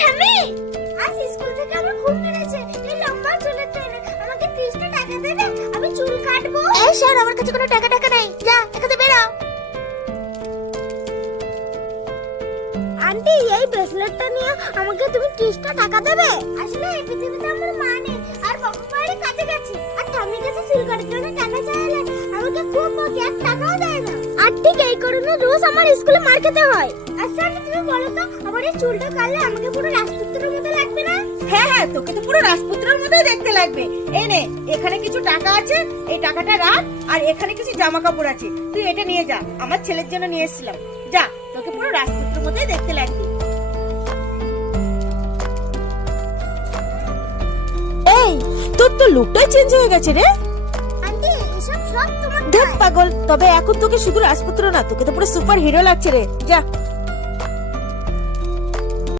ঠাম্মি, আজ স্কুল থেকে আমার খুব মেরেছে। এই লম্বা চুলের জন্য আমাকে 30টা টাকা দেবে, আমি চুল কাটবো। এই স্যার, আমার কাছে কোনো টাকা নেই, যা এখান থেকে বেরো। আন্টি, এই ব্রেসলেটটা নিয়ে আমাকে তুমি 30টা টাকা দেবে। আসলে এই পৃথিবীতে আমার মা নেই, আর বাবা বাইরে কাজে গেছে, আর ঠাম্মির কাছে চুল কাটার জন্য টাকা চাইলে আমাকে খুব বকে, 1 টাকাও দেয় না। আর ঠিক এই কারণে রোজ আমার স্কুলে মার খেতে হয়। আচ্ছা আন্টি, তুমি বলো তো, আমার এই চুলটা কাটলে আমাকে পুরো রাজপুত্রের মতো লাগবে না? হ্যাঁ, তোকে তো পুরো রাজপুত্রের মতোই দেখতে লাগবে। এই নে, এখানে কিছু টাকা আছে, এই টাকাটা রাখ, আর এখানে কিছু জামা কাপড় আছে, তুই এটা নিয়ে যা, আমার ছেলের জন্য নিয়ে এসেছিলাম। যা, তোকে পুরো রাজপুত্রের মতোই দেখতে লাগবে। এই, তোর তো লুকটাই চেঞ্জ হয়ে গেছে রে। আন্টি, এসব সব তোমার ধ্যাৎ পাগল, তবে এখন তোকে শুধু রাজপুত্র না, তোকে তো পুরো সুপার হিরো লাগছে রে। যা।